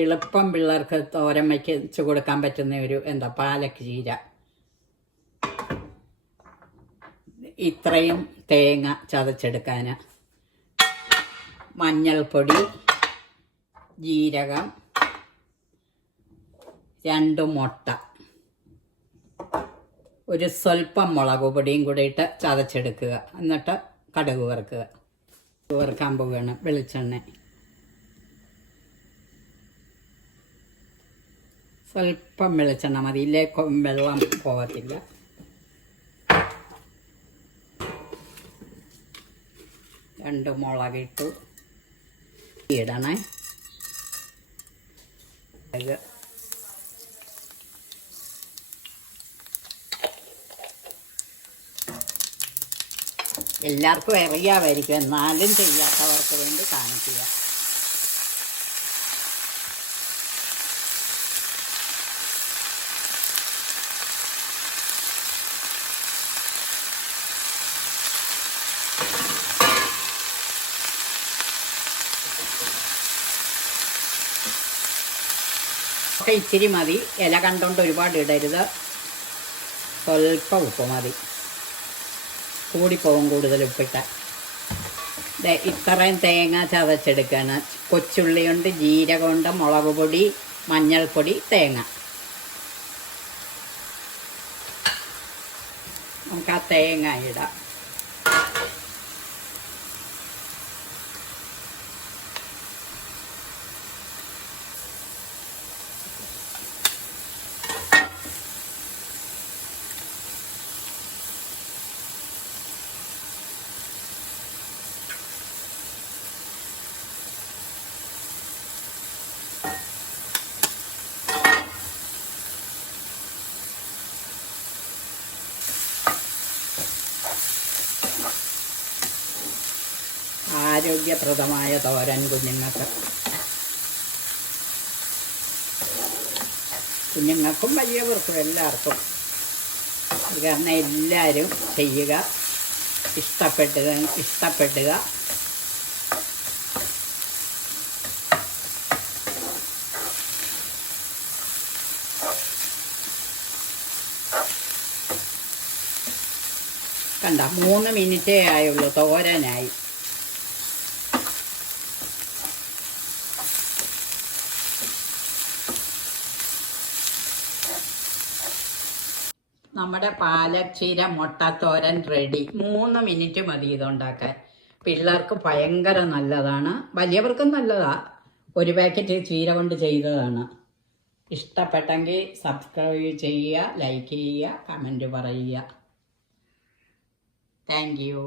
എളുപ്പം പിള്ളേർക്ക് തോരൻ വയ്ച്ച് കൊടുക്കാൻ പറ്റുന്ന ഒരു പാലക്ക് ചീര. ഇത്രയും തേങ്ങ ചതച്ചെടുക്കാൻ, മഞ്ഞൾപ്പൊടി, ജീരകം, 2 മുട്ട, ഒരു സ്വല്പം മുളക് പൊടിയും കൂടി ഇട്ട് ചതച്ചെടുക്കുക. എന്നിട്ട് കടുക് വറുക്കുക. വറുക്കാൻ പോവുകയാണ്. വെളിച്ചെണ്ണ സ്വല്പം വെളിച്ചെണ്ണ മതി, ഇല്ലേ വെള്ളം പോകത്തില്ല. രണ്ട് മുളകിട്ടു ഇടണേ. എല്ലാവർക്കും അറിയാമായിരിക്കും, എന്നാലും ചെയ്യാത്തവർക്ക് വേണ്ടി കാണിക്കുക. ഒക്കെ ഇച്ചിരി മതി, ഇല കണ്ടുകൊണ്ട് ഒരുപാട് ഇടരുത്. സ്വല്പം ഉപ്പ് മതി, കൂടിപ്പോവും കൂടുതൽ ഉപ്പിട്ട്. ഇത്രയും തേങ്ങ ചതച്ചെടുക്കുകയാണ്. കൊച്ചുള്ളിയുണ്ട്, ജീരകമുണ്ട്, മുളക് പൊടി, മഞ്ഞൾപ്പൊടി, തേങ്ങ. നമുക്ക് ആ തേങ്ങ ഇടാം. ആരോഗ്യപ്രദമായ തോരൻ കുഞ്ഞുങ്ങൾക്കും വലിയവർക്കും എല്ലാവർക്കും. അത് കാരണം എല്ലാവരും ചെയ്യുക, ഇഷ്ടപ്പെടുക. കണ്ട 3 മിനിറ്റേ ആയുള്ളൂ, തോരനായി. നമ്മുടെ പാലക് ചീര മുട്ടത്തോരൻ റെഡി. 3 മിനിറ്റ് മതി ഇതുണ്ടാക്കാൻ. പിള്ളേർക്ക് ഭയങ്കര നല്ലതാണ്, വലിയവർക്കും നല്ലതാണ്. ഒരു പാക്കറ്റ് ചീര കൊണ്ട് ചെയ്തതാണ്. ഇഷ്ടപ്പെട്ടെങ്കിൽ സബ്സ്ക്രൈബ് ചെയ്യുക, ലൈക്ക് ചെയ്യുക, കമൻറ്റ് പറയുക. Thank you.